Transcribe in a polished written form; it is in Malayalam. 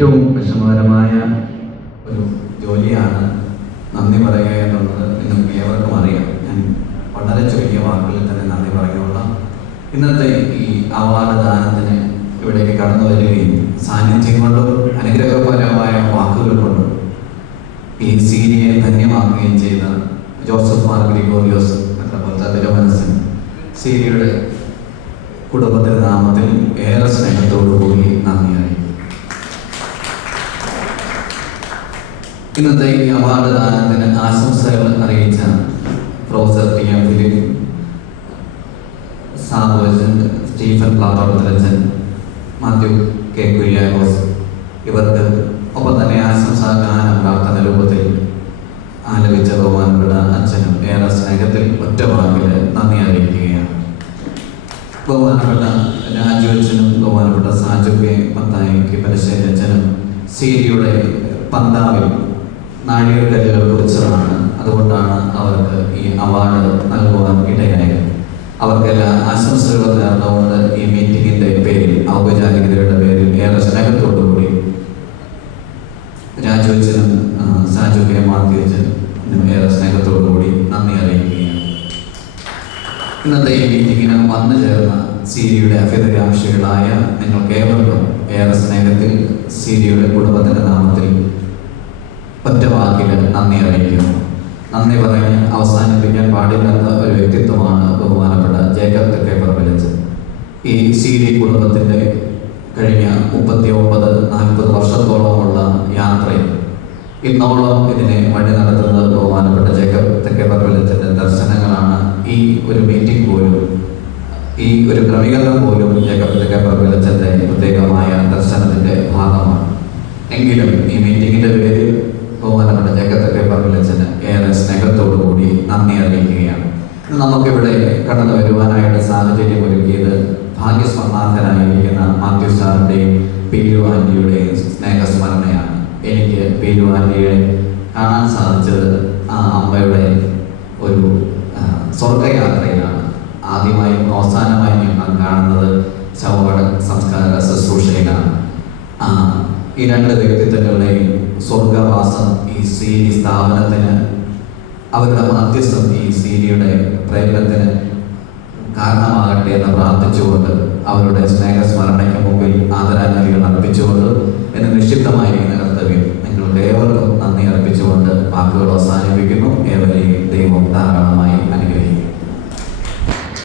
ഏറ്റവും വിഷമകരമായ ഒരു ജോലിയാണ് നന്ദി പറയുക എന്നുള്ളത് നിങ്ങൾക്ക് ഏവർക്കും അറിയാം. ഞാൻ വളരെ ചുരുങ്ങിയ വാക്കുകളിൽ തന്നെ നന്ദി പറഞ്ഞുകൊള്ളാം. ഇന്നത്തെ ഈ അവാർഡ് ദാനത്തിന് ഇവിടേക്ക് കടന്നു വരികയും സാന്നിധ്യം കൊണ്ടും അനുഗ്രഹപരമായ വാക്കുകൾ കൊണ്ടും ഈ സീനിയെ ധന്യമാക്കുകയും ചെയ്ത ജോസഫ് മാർ ഗ്രിഗോറിയോസ് തിരുമനസ്സൻ സീനിയുടെ കുടുംബത്തിന്റെ നാമത്തിൽ ഏറെ സ്നേഹത്തോടുകൂടി നന്ദി അറിയിക്കും. ഇന്നത്തെ ഈ അവാർഡ് ദാനത്തിന് ആശംസകൾ അറിയിച്ച പ്രൊഫസർ ടി എം ഫിലിപ്പ്, സാബുവച്ചൻ, സ്റ്റീഫൻ പ്ലാത്തോട്ടത്തിലച്ചൻ, മാത്യു കെ കുര്യാക്കോസ്, ഇവർക്ക് ഒപ്പം തന്നെ ആശംസാ ഗാന പ്രാർത്ഥന രൂപത്തിൽ ആലപിച്ച ബഹുമാനപ്പെട്ട അച്ഛനും ഏറെ സ്നേഹത്തിൽ ഒറ്റ വാക്കിൽ നന്ദി അറിയിക്കുകയാണ്. ബഹുമാനപ്പെട്ട രാജുവച്ചനും ബഹുമാനപ്പെട്ട സാജു കെ മത്തായി പരശ്ശേരി അച്ഛനും സീരിയുടെ പന്താവിൽ നാഴികക്കല്ലുകൾ കുറിച്ചതാണ്. അതുകൊണ്ടാണ് അവർക്ക് ഈ അവാർഡ് നൽകുവാൻ ഇടയായത്. അവർക്കെല്ലാം ആശംസകൾ നേർന്നുകൊണ്ട് ഈ മീറ്റിംഗിന്റെ പേരിൽ, ഔപചാരികതയുടെ പേരിൽ ഏറെ സ്നേഹത്തോടുകൂടി രാജുവച്ചനും സാജു കെ മാത്യുവച്ചനും ഏറെ സ്നേഹത്തോടുകൂടി നന്ദി അറിയിക്കുകയാണ്. ഇന്നത്തെ ഈ മീറ്റിങ്ങിന് വന്നു ചേർന്ന സീരിയുടെ അഭ്യുദയകാംക്ഷികളായ നിങ്ങൾക്ക് ഏവർക്കും ഏറെ സ്നേഹത്തിൽ സീരിയുടെ കുടുംബത്തിന്റെ നാമത്തിൽ ഒറ്റ വാക്കിൽ നന്ദി അറിയിക്കുന്നു. നന്ദി പറഞ്ഞ് അവസാനിപ്പിക്കാൻ പാടില്ലാത്ത ഒരു വ്യക്തിത്വമാണ് ബഹുമാനപ്പെട്ട ജേക്കബ് തെക്കേപ്പറമ്പിലച്ചൻ. ഈ സീരി കുടുംബത്തിന്റെ കഴിഞ്ഞ 39-40 വർഷത്തോളമുള്ള യാത്രയിൽ ഇന്നോളം ഇതിനെ വഴി നടത്തുന്നത് ബഹുമാനപ്പെട്ട ജേക്കബ് തെക്കേപ്പറമ്പിലച്ചന്റെ ദർശനങ്ങളാണ്. ഈ ഒരു മീറ്റിംഗ് പോലും, ഈ ഒരു ക്രമീകരണം പോലും ജേക്കബ് തെക്കേപ്പറമ്പിലച്ചന്റെ പ്രത്യേകമായ ദർശനത്തിന്റെ ഭാഗമാണ്. എങ്കിലും ഈ മീറ്റിംഗിന്റെ പേരിൽ ബഹുമാനപ്പെട്ട ജേക്കബ് തെക്കേപ്പറമ്പിലച്ചന് ഏറെ സ്നേഹത്തോടുകൂടി നന്ദി അറിയിക്കുകയാണ്. ഇന്ന് നമുക്കിവിടെ കടന്നു വരുവാനായിട്ട് സാഹചര്യം ഒരുക്കിയത് ഭാഗ്യസ്മരണാർഹനായിരിക്കുന്ന മാത്യു സാറിൻ്റെയും പീലു ആൻറ്റിയുടെയും സ്നേഹസ്മരണയാണ്. എനിക്ക് പീലു ആൻറ്റിയെ കാണാൻ സാധിച്ചത് ആ അമ്മയുടെ ഒരു സ്വർഗയാത്രയിലാണ്. ആദ്യമായും അവസാനമായും ഞങ്ങൾ കാണുന്നത് ശവകട സംസ്കാര ശുശ്രൂഷയിലാണ്. ഈ രണ്ട് വ്യക്തിത്വങ്ങളുടെയും സ്വർഗവാസം ഈ സീരി സ്ഥാപനത്തിന്, അവരുടെ മധ്യസ്ഥം ഈ സീരിയുടെ പ്രയത്നത്തിന് കാരണമാകട്ടെ എന്ന് പ്രാർത്ഥിച്ചുകൊണ്ട് അവരുടെ സ്നേഹസ്മരണയ്ക്ക് മുമ്പിൽ ആദരാഞ്ജലികൾ അർപ്പിച്ചുകൊണ്ട്